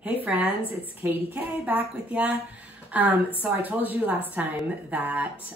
Hey friends, it's Katie K back with ya. So I told you last time that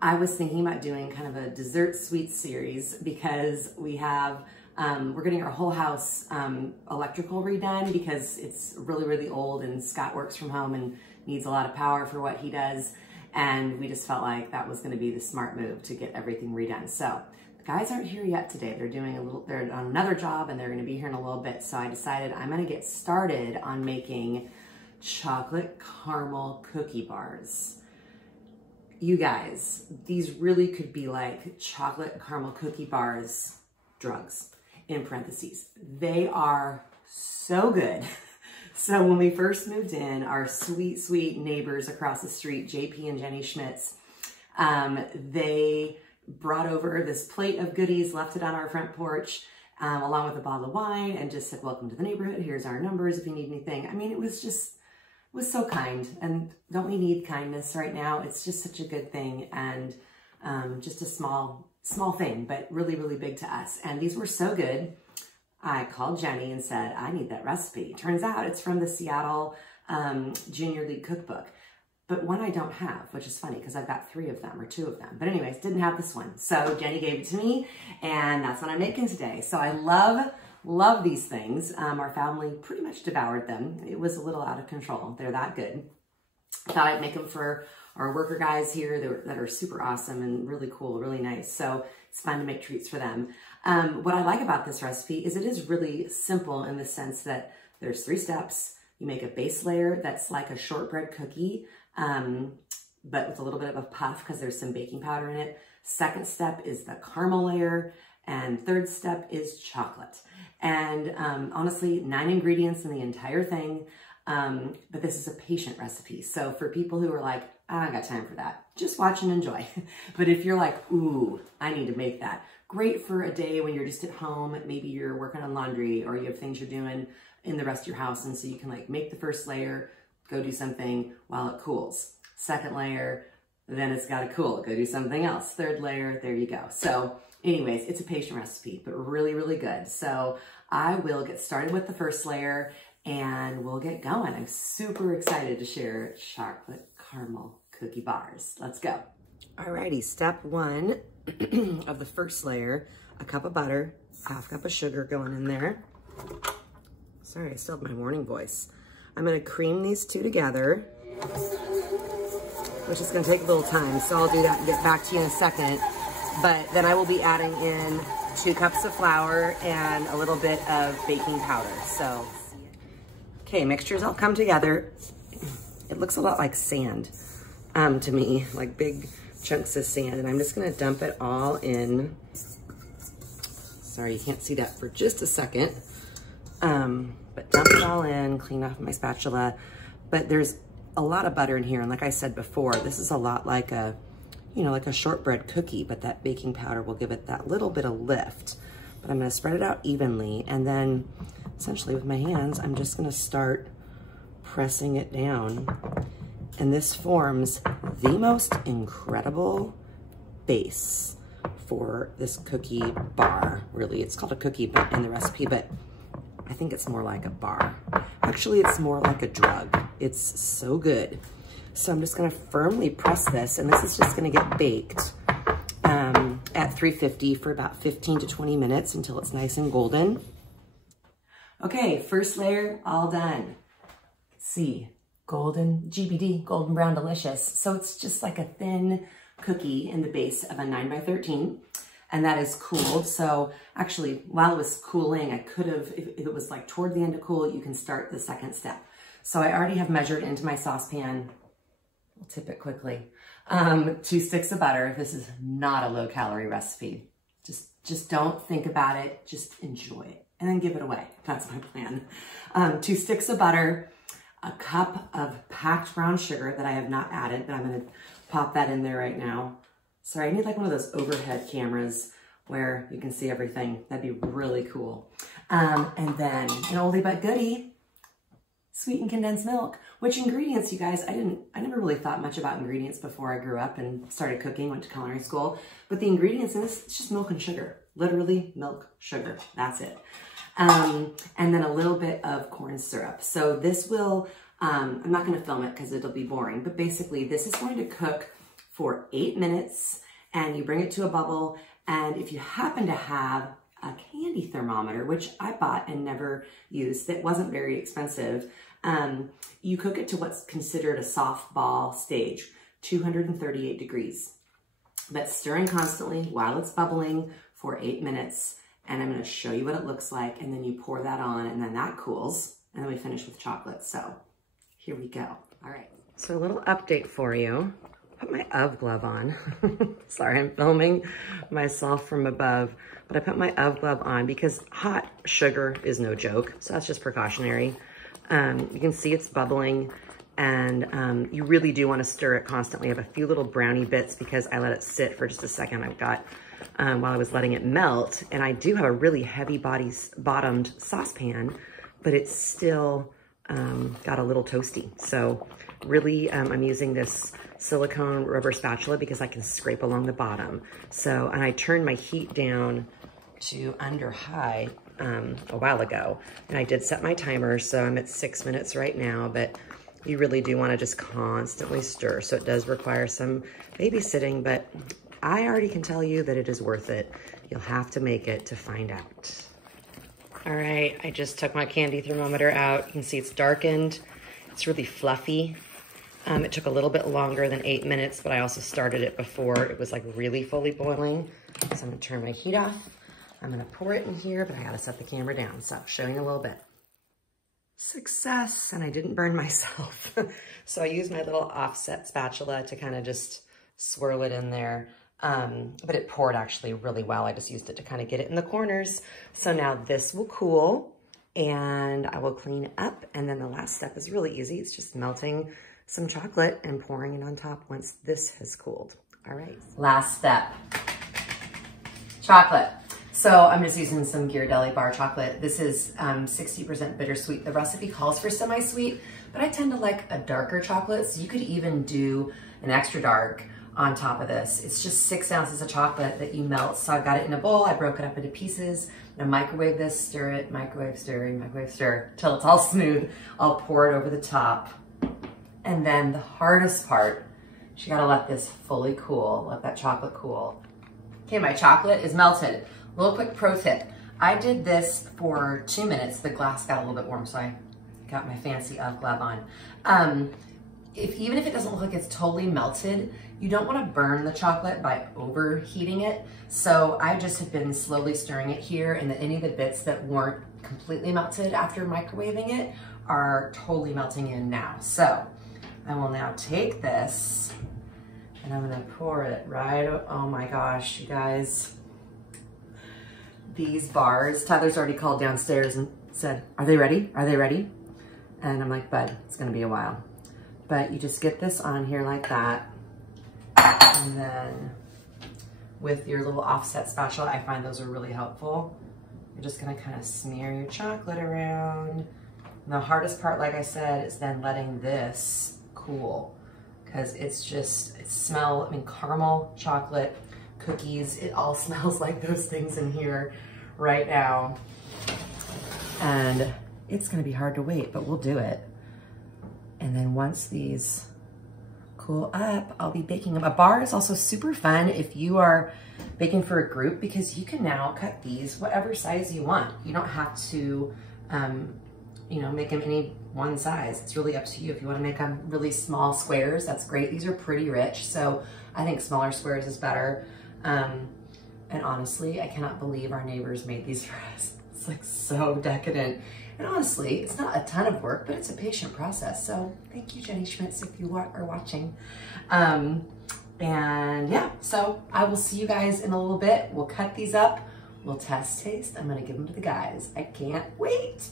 I was thinking about doing kind of a dessert sweet series because we have, we're getting our whole house electrical redone because it's really old and Scott works from home and needs a lot of power for what he does. And we just felt like that was gonna be the smart move to get everything redone. So the guys aren't here yet today. They're on another job and they're gonna be here in a little bit. So I decided I'm gonna get started on making chocolate caramel cookie bars. You guys, these really could be like chocolate caramel cookie bars, drugs, in parentheses. They are so good. So when we first moved in, our sweet neighbors across the street, JP and Jenny Schmitz, they brought over this plate of goodies, left it on our front porch, along with a bottle of wine, and just said, welcome to the neighborhood. Here's our numbers if you need anything. I mean, it was so kind. And don't we need kindness right now? It's just such a good thing. And just a small thing, but really big to us. And these were so good. I called Jenny and said, I need that recipe. Turns out it's from the Seattle Junior League Cookbook, but one I don't have, which is funny because I've got 3 of them or 2 of them. But anyways, didn't have this one. So Jenny gave it to me and that's what I'm making today. So I love these things. Our family pretty much devoured them. It was a little out of control. They're that good. Thought I'd make them for our worker guys here that are super awesome and really cool, really nice. So it's fun to make treats for them. What I like about this recipe is it is really simple in the sense that there's 3 steps. You make a base layer that's like a shortbread cookie, but with a little bit of a puff because there's some baking powder in it. Second step is the caramel layer, and third step is chocolate. And honestly, 9 ingredients in the entire thing, but this is a patient recipe. So for people who are like, I don't got time for that, just watch and enjoy. But if you're like, ooh, I need to make that, great for a day when you're just at home, maybe you're working on laundry or you have things you're doing in the rest of your house. And so you can like make the first layer, go do something while it cools. Second layer, then it's got to cool, go do something else. Third layer, there you go. So anyways, it's a patient recipe, but really good. So I will get started with the first layer and we'll get going. I'm super excited to share chocolate caramel cookie bars. Let's go. Alrighty, step 1 of the first layer, a cup of butter, 1/2 cup of sugar going in there. Sorry, I still have my morning voice. I'm gonna cream these 2 together, which is gonna take a little time, so I'll do that and get back to you in a second. But then I will be adding in 2 cups of flour and a little bit of baking powder. So, okay, mixtures all come together. It looks a lot like sand to me, like big chunks of sand. And I'm just gonna dump it all in. Sorry, you can't see that for just a second. But dump it all in, clean off my spatula. But there's a lot of butter in here. And like I said before, this is a lot like a, you know, like a shortbread cookie, but that baking powder will give it that little bit of lift. But I'm gonna spread it out evenly. And then essentially with my hands, I'm just gonna start pressing it down. And this forms the most incredible base for this cookie bar, really. It's called a cookie in the recipe, but I think it's more like a bar. Actually, it's more like a drug. It's so good. So I'm just gonna firmly press this, and this is just gonna get baked at 350 for about 15 to 20 minutes until it's nice and golden. Okay, first layer, all done. Let's see, golden, GBD, golden brown delicious. So it's just like a thin cookie in the base of a 9x13. And that is cooled. So actually, while it was cooling, I could have, if it was like toward the end of cool, you can start the second step. So I already have measured into my saucepan, I'll tip it quickly, 2 sticks of butter. This is not a low calorie recipe. Just don't think about it, just enjoy it and then give it away. That's my plan. 2 sticks of butter, a cup of packed brown sugar that I have not added, but I'm gonna pop that in there right now. Sorry, I need like one of those overhead cameras where you can see everything. That'd be really cool. And then an oldie but goodie, sweetened condensed milk. Which ingredients, you guys, I never really thought much about ingredients before I grew up and started cooking, went to culinary school. But the ingredients in this, it's just milk and sugar. Literally milk, sugar, that's it. And then a little bit of corn syrup. So this will, I'm not gonna film it because it'll be boring, but basically this is going to cook for 8 minutes and you bring it to a bubble. And if you happen to have a candy thermometer, which I bought and never used, that wasn't very expensive, you cook it to what's considered a softball stage, 238 degrees. But stirring constantly while it's bubbling for 8 minutes. And I'm gonna show you what it looks like, and then you pour that on, and then that cools, and then we finish with chocolate. So here we go. All right. So a little update for you. Put my UV glove on. Sorry, I'm filming myself from above, but I put my UV glove on because hot sugar is no joke. So that's just precautionary. You can see it's bubbling, and you really do want to stir it constantly. I have a few little brownie bits because I let it sit for just a second. I've got, while I was letting it melt, and I do have a really heavy bottomed saucepan, but it's still got a little toasty. So really, I'm using this silicone rubber spatula because I can scrape along the bottom. So, and I turned my heat down to under high a while ago, and I did set my timer, so I'm at 6 minutes right now, but you really do want to just constantly stir. So it does require some babysitting, but I already can tell you that it is worth it. You'll have to make it to find out. All right, I just took my candy thermometer out. You can see it's darkened. It's really fluffy. It took a little bit longer than 8 minutes, but I also started it before it was like really fully boiling. So I'm gonna turn my heat off. I'm gonna pour it in here, but I gotta set the camera down. So showing a little bit. Success, and I didn't burn myself. So I used my little offset spatula to kind of just swirl it in there. But it poured actually really well. I just used it to kind of get it in the corners. So now this will cool and I will clean it up. And then the last step is really easy. It's just melting some chocolate and pouring it on top once this has cooled. All right. Last step, chocolate. So I'm just using some Ghirardelli bar chocolate. This is 60% bittersweet. The recipe calls for semi-sweet, but I tend to like a darker chocolate. So you could even do an extra dark on top of this. It's just 6 ounces of chocolate that you melt. So I've got it in a bowl. I broke it up into pieces. I'm gonna microwave this, stir it, microwave, stir, till it's all smooth. I'll pour it over the top. And then the hardest part, you gotta let this fully cool, let that chocolate cool. Okay, my chocolate is melted. Little quick pro tip. I did this for 2 minutes. The glass got a little bit warm, so I got my fancy UV glove on. Even if it doesn't look like it's totally melted, you don't want to burn the chocolate by overheating it. So I just have been slowly stirring it here, and any of the bits that weren't completely melted after microwaving it are totally melting in now. So I will now take this and I'm gonna pour it right, oh my gosh, you guys. These bars, Tyler's already called downstairs and said, are they ready? Are they ready? And I'm like, bud, it's gonna be a while. But you just get this on here like that. And then with your little offset spatula, I find those are really helpful. You're just gonna kind of smear your chocolate around. And the hardest part, like I said, is then letting this cool. Because it's just, caramel, chocolate, cookies, it all smells like those things in here right now. And it's gonna be hard to wait, but we'll do it. And then once these cool up, I'll be baking them. A bar is also super fun if you are baking for a group, because you can now cut these whatever size you want. You don't have to, make them any one size. It's really up to you. If you want to make them really small squares, that's great. These are pretty rich, so I think smaller squares is better. And honestly, I cannot believe our neighbors made these for us. It's like so decadent. And honestly, it's not a ton of work, but it's a patient process. So thank you, Jenny Schmitz, if you are watching. And yeah, so I will see you guys in a little bit. We'll cut these up. We'll test taste. I'm gonna give them to the guys. I can't wait.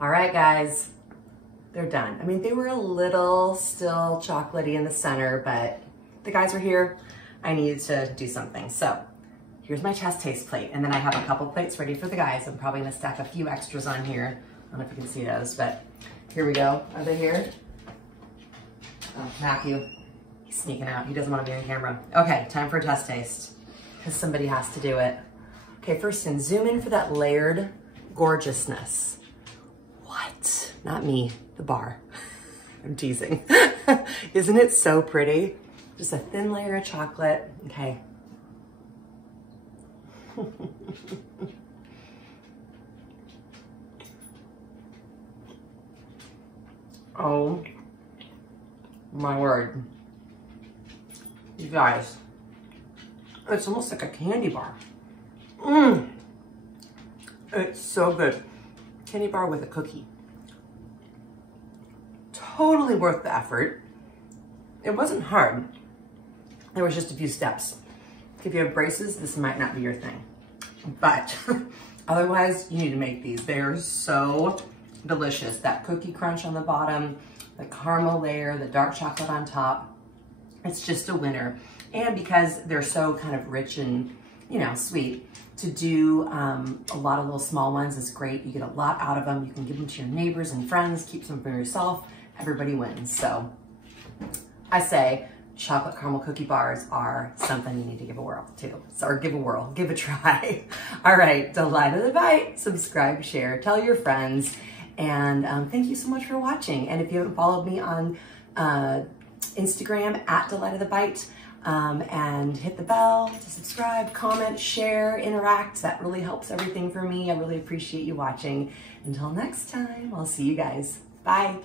All right, guys, they're done. I mean, they were a little still chocolatey in the center, but the guys were here. I needed to do something. So here's my test taste plate. And then I have a couple plates ready for the guys. I'm probably gonna stack a few extras on here. I don't know if you can see those, but here we go. Are they here? Oh, Matthew, he's sneaking out. He doesn't want to be on camera. Okay, time for a test taste, because somebody has to do it. Okay, first then zoom in for that layered gorgeousness. What? Not me, the bar. I'm teasing. Isn't it so pretty? Just a thin layer of chocolate. Okay. Oh my word. You guys, it's almost like a candy bar. It's so good. Candy bar with a cookie. Totally worth the effort. It wasn't hard. There was just a few steps. If you have braces, this might not be your thing. But otherwise, you need to make these. They are so delicious. That cookie crunch on the bottom, the caramel layer, the dark chocolate on top. It's just a winner. And because they're so kind of rich and, you know, sweet, to do a lot of little small ones is great. You get a lot out of them. You can give them to your neighbors and friends, keep some for yourself. Everybody wins. So I say chocolate caramel cookie bars are something you need to give a whirl to. Or give a try. All right, Delight of the Bite. Subscribe, share, tell your friends. And thank you so much for watching. And if you haven't followed me on Instagram at Delight of the Bite, and hit the bell to subscribe, comment, share, interact. That really helps everything for me. I really appreciate you watching. Until next time, I'll see you guys. Bye.